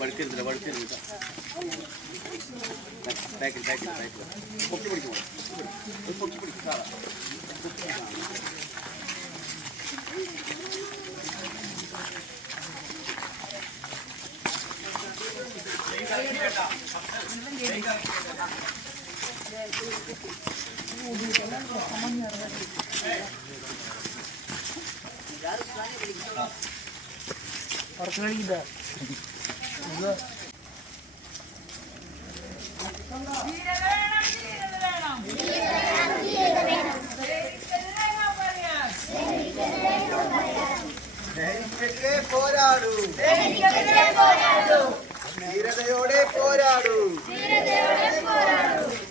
വഴുക്കരുതില്ല വഴുക്കരുത് ബാക്കിൽ ബാക്കിൽ ബാക്കിൽ പൊക്കി പിടിക്കും പൊക്കി പിടിക്കും സാറാ. പോരാടൂ. ധീരതയോടെ പോരാടൂ.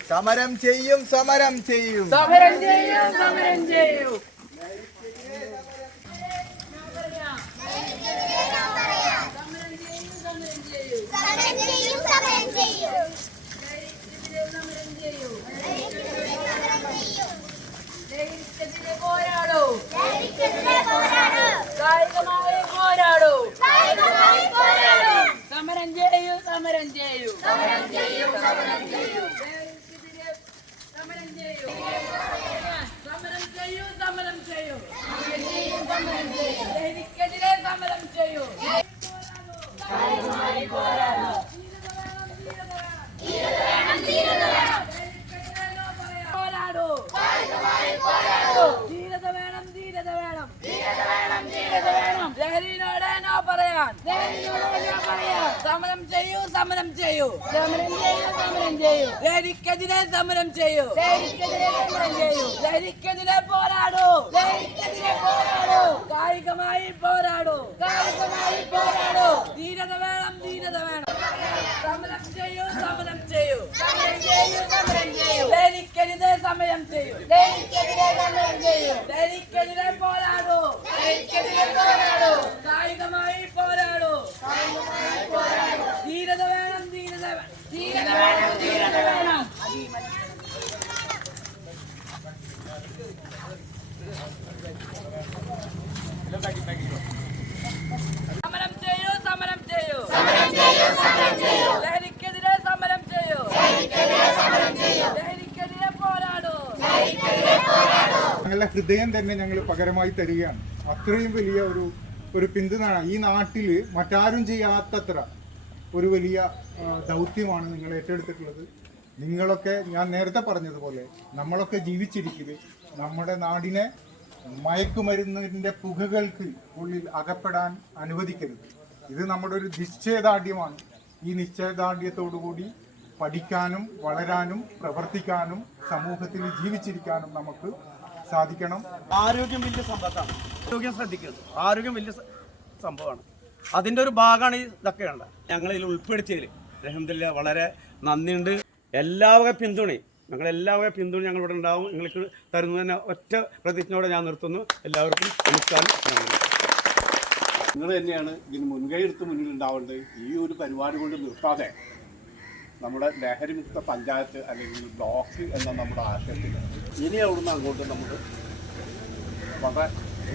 സമരം ചെയ്യും സമരം ചെയ്യും. സമരം ചെയ്യും സമരം ചെയ്യൂ സമരം ചെയ്യും സമരം ചെയ്യും ലഹരിക്കെതിരെ പോരാടൂ ലഹരിക്കെതിരെ പോരാടൂ കായികമായി പോരാടൂ കായികമായി പോരാടൂ സമരം ചെയ്യൂ സമരം ചെയ്യൂ സമരം ചെയ്യും സമരം ചെയ്യും ലഹരിക്കെതിരെ സമരം ചെയ്യൂ സമരം ചെയ്യൂ സമരം ചെയ്യൂ ലഹരിക്കെതിരെ സമരം ചെയ്യൂ പോരാടൂ ധീരത വേണം ധീരത വേണം ലഹരിനോട് നോ പറയാൻ സമരം ചെയ്യൂ സമരം ചെയ്യൂ. സമരം ചെയ്യൂ സമരം ചെയ്യൂ. ലഹരിക്കെതിരെ സമരം ചെയ്യൂ. ലഹരിക്കെതിരെ സമരം ചെയ്യൂ ലഹരിക്കെതിരെ പോരാടൂ. കായികമായി പോരാടൂ. കായികമായി പോരാടൂ. ധീരത വേണം ധീരത വേണം. സമരം ചെയ്യൂ സമരം ചെയ്യൂ. സമരം ചെയ്യൂ സമരം ചെയ്യൂ. ലഹരിക്കെതിരെ സമരം ചെയ്യൂ. ലഹരിക്കെതിരെ സമരം ചെയ്യൂ. ലഹരിക്കെതിരെ പോരാടൂ. ലഹരിക്കെതിരെ പോരാടൂ കായികമായി പോരാടൂ ധീരത വേണം ധീരത വേണം ധീരത വേണം ധീരത വേണം സമരം ചെയ്യൂ സമരം ചെയ്യൂ സമരം ചെയ്യൂ സമരം ചെയ്യൂ ലഹരിക്കെതിരെ സമരം ചെയ്യൂ ലഹരിക്കെതിരെ സമരം ചെയ്യൂ ലഹരിക്കെതിരെ പോരാടൂ ഞങ്ങളുടെ ഹൃദയം തന്നെ ഞങ്ങൾ പകരമായി തരികയാണ്. അത്രയും വലിയ ഒരു ഒരു പിന്തുണ ഈ നാട്ടിൽ മറ്റാരും ചെയ്യാത്തത്ര ഒരു വലിയ ദൗത്യമാണ് നിങ്ങൾ ഏറ്റെടുത്തിട്ടുള്ളത്. നിങ്ങളൊക്കെ ഞാൻ നേരത്തെ പറഞ്ഞതുപോലെ നമ്മളൊക്കെ ജീവിച്ചിരിക്കുന്നത് നമ്മുടെ നാടിനെ മയക്കുമരുന്നിന്റെ പുകകൾക്ക് ഉള്ളിൽ അകപ്പെടാൻ അനുവദിക്കരുത്. ഇത് നമ്മുടെ ഒരു നിശ്ചയദാർഢ്യമാണ്. ഈ നിശ്ചയദാർഢ്യത്തോടുകൂടി പഠിക്കാനും വളരാനും പ്രവർത്തിക്കാനും സമൂഹത്തിൽ ജീവിച്ചിരിക്കാനും നമുക്ക് സാധിക്കണം. ആരോഗ്യം വലിയ സമ്പത്താണ്. ആരോഗ്യം ശ്രദ്ധിക്കുന്നത് ആരോഗ്യം വലിയ സംഭവമാണ്. അതിന്റെ ഒരു ഭാഗമാണ് ഈ ഇതൊക്കെയുള്ള ഞങ്ങളിതിൽ ഉൾപ്പെടുത്തിയതിൽ അലഹമില്ല വളരെ നന്ദിയുണ്ട്. എല്ലാവക പിന്തുണയും ഞങ്ങൾ എല്ലാവക പിന്തുണ ഞങ്ങളിവിടെ ഉണ്ടാവും. നിങ്ങൾക്ക് തരുന്നതിന് ഒറ്റ പ്രതിജ്ഞയോടെ ഞാൻ നിർത്തുന്നു. എല്ലാവർക്കും നമസ്കാരം. നിങ്ങൾ തന്നെയാണ് ഇതിന് മുൻകൈ എടുത്ത് മുന്നിൽ ഉണ്ടാവേണ്ടത് ഈ ഒരു പരിപാടി കൊണ്ട് നിർത്താതെ നമ്മുടെ ലഹരിമുക്ത പഞ്ചായത്ത് അല്ലെങ്കിൽ ബ്ലോക്ക് എന്ന നമ്മുടെ ആശയത്തിൽ ഇനി അവിടുന്ന് അങ്ങോട്ട് നമ്മൾ വളരെ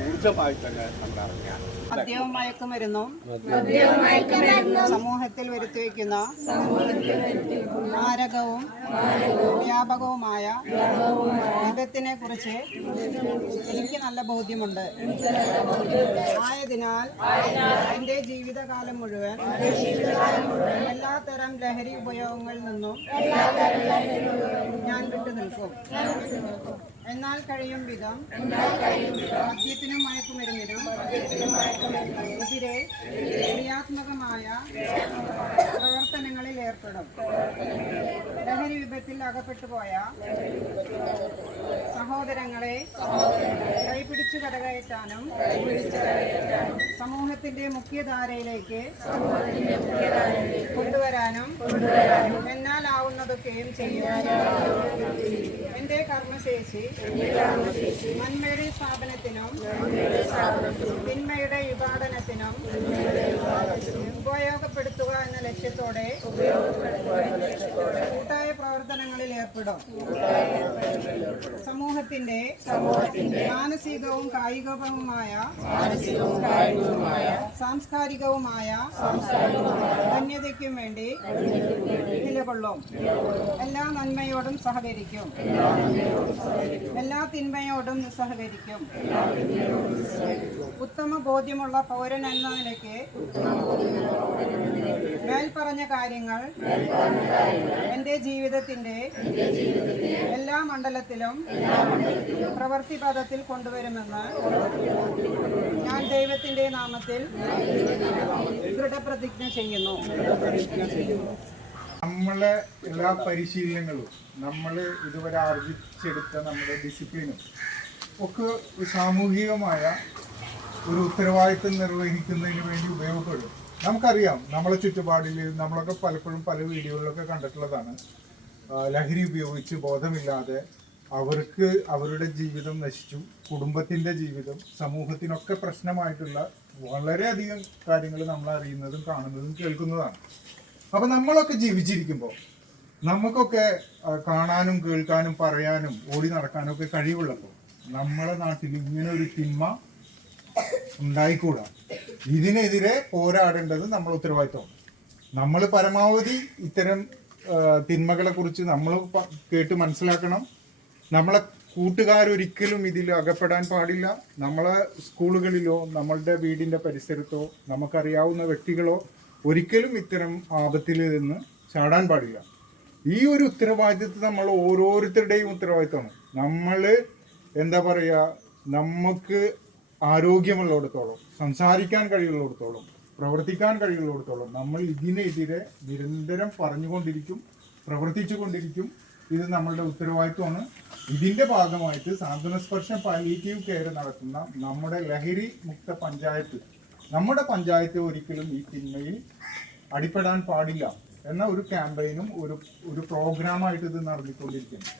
ഊർജമായി തന്നെ നമ്മൾ ഇറങ്ങിയ മദ്യവും മയക്കുമരുന്നും സമൂഹത്തിൽ വരുത്തിവെക്കുന്ന മാരകവും വ്യാപകവുമായ വിധത്തിനെ കുറിച്ച് എനിക്ക് നല്ല ബോധ്യമുണ്ട്. ആയതിനാൽ എന്റെ ജീവിതകാലം മുഴുവൻ എല്ലാത്തരം ലഹരി ഉപയോഗങ്ങളിൽ നിന്നും ഞാൻ വിട്ടുനിൽക്കും എന്നാൽ കഴിയും വിധം മദ്യത്തിനും മയക്കുമരുന്നിനും എതിരെ ക്രിയാത്മകമായ പ്രവർത്തനങ്ങളിൽ ഏർപ്പെടും. ലഹരി വിപത്തിൽ അകപ്പെട്ടു പോയ സഹോദരങ്ങളെ കൈപിടിച്ചു കടകയറ്റാനും സമൂഹത്തിന്റെ മുഖ്യധാരയിലേക്ക് കൊണ്ടുവരാനും എന്നാലാവുന്നതൊക്കെയും ചെയ്യാനും എന്റെ കർമ്മശേഷി നന്മയുടെ സ്ഥാപനത്തിനും തിന്മയുടെ വിപാദനത്തിനും ഉപയോഗപ്പെടുത്തുക എന്ന ലക്ഷ്യത്തോടെ ഏർപ്പെടും സമൂഹത്തിന്റെ മാനസികവും കായികവുമായ സാംസ്കാരികവുമായ ധന്യതയ്ക്കും വേണ്ടി നിലകൊള്ളും. എല്ലാ നന്മയോടും സഹകരിക്കും. എല്ലാ തിന്മയോടും സഹകരിക്കും. ഉത്തമ ബോധ്യമുള്ള പൗരൻ എന്ന നിലയ്ക്ക് മേൽപ്പറഞ്ഞ കാര്യങ്ങൾ എന്റെ ജീവിതത്തിന്റെ എല്ലാ മണ്ഡലത്തിലും പ്രവൃത്തി പദത്തിൽ കൊണ്ടുവരുമെന്ന് ഞാൻ ദൈവത്തിന്റെ നാമത്തിൽ ദൃഢപ്രതിജ്ഞ ചെയ്യുന്നു. നമ്മളെ എല്ലാ പരിശീലനങ്ങളും നമ്മൾ ഇതുവരെ ആർജിച്ചെടുത്ത നമ്മുടെ ഡിസിപ്ലിനും ഒക്കെ സാമൂഹികമായ ഒരു ഉത്തരവാദിത്വം നിർവഹിക്കുന്നതിന് വേണ്ടി ഉപയോഗപ്പെടും. നമുക്കറിയാം നമ്മളെ ചുറ്റുപാടിൽ നമ്മളൊക്കെ പലപ്പോഴും പല വീഡിയോകളിലൊക്കെ കണ്ടിട്ടുള്ളതാണ്. ലഹരി ഉപയോഗിച്ച് ബോധമില്ലാതെ അവർക്ക് അവരുടെ ജീവിതം നശിച്ചു കുടുംബത്തിന്റെ ജീവിതം സമൂഹത്തിനൊക്കെ പ്രശ്നമായിട്ടുള്ള വളരെയധികം കാര്യങ്ങൾ നമ്മൾ അറിയുന്നതും കാണുന്നതും കേൾക്കുന്നതാണ്. അപ്പം നമ്മളൊക്കെ ജീവിച്ചിരിക്കുമ്പോൾ നമുക്കൊക്കെ കാണാനും കേൾക്കാനും പറയാനും ഓടി നടക്കാനും ഒക്കെ കഴിവുള്ളപ്പോൾ നമ്മളെ നാട്ടിൽ ഇങ്ങനെ ഒരു തിന്മ ഉണ്ടായിക്കൂടാ? ഇതിനെതിരെ പോരാടേണ്ടത് നമ്മൾ ഉത്തരവാദിത്തമാണ് നമ്മൾ പരമാവധി ഇത്തരം തിന്മകളെ കുറിച്ച് നമ്മൾ കേട്ട് മനസ്സിലാക്കണം. നമ്മളെ കൂട്ടുകാരൊരിക്കലും ഇതിൽ അകപ്പെടാൻ പാടില്ല. നമ്മളെ സ്കൂളുകളിലോ നമ്മളുടെ വീടിന്റെ പരിസരത്തോ നമുക്കറിയാവുന്ന വ്യക്തികളോ ഒരിക്കലും ഇത്തരം ആപത്തിൽ നിന്ന് ചാടാൻ പാടില്ല. ഈ ഒരു ഉത്തരവാദിത്വം നമ്മൾ ഓരോരുത്തരുടെയും ഉത്തരവാദിത്തമാണ് നമ്മൾ എന്താ പറയുക നമുക്ക് ആരോഗ്യമുള്ളിടത്തോളം സംസാരിക്കാൻ കഴിയുള്ളിടത്തോളം പ്രവർത്തിക്കാൻ കഴിയുള്ളിടത്തോളം നമ്മൾ ഇതിനെതിരെ നിരന്തരം പറഞ്ഞുകൊണ്ടിരിക്കും പ്രവർത്തിച്ചു കൊണ്ടിരിക്കും. ഇത് നമ്മളുടെ ഉത്തരവാദിത്വമാണ്. ഇതിന്റെ ഭാഗമായിട്ട് സാന്ത്വനസ്പർശ പാലിയേറ്റീവ് കെയർ നടത്തുന്ന നമ്മുടെ ലഹരി മുക്ത പഞ്ചായത്ത് നമ്മുടെ പഞ്ചായത്ത് ഒരിക്കലും ഈ തിന്മയിൽ അടിപ്പെടാൻ പാടില്ല എന്ന ഒരു ക്യാമ്പയിനും ഒരു ഒരു പ്രോഗ്രാമായിട്ട് ഇത് നടത്തിക്കൊണ്ടിരിക്കുന്നു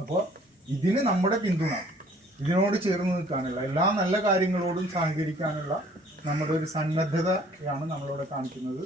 അപ്പോൾ ഇതിന് നമ്മുടെ പിന്തുണ. ഇതിനോട് ചേർന്ന് നിൽക്കാനുള്ള എല്ലാ നല്ല കാര്യങ്ങളോടും സഹകരിക്കാനുള്ള നമ്മുടെ ഒരു സന്നദ്ധതയാണ് നമ്മളിവിടെ കാണിക്കുന്നത്.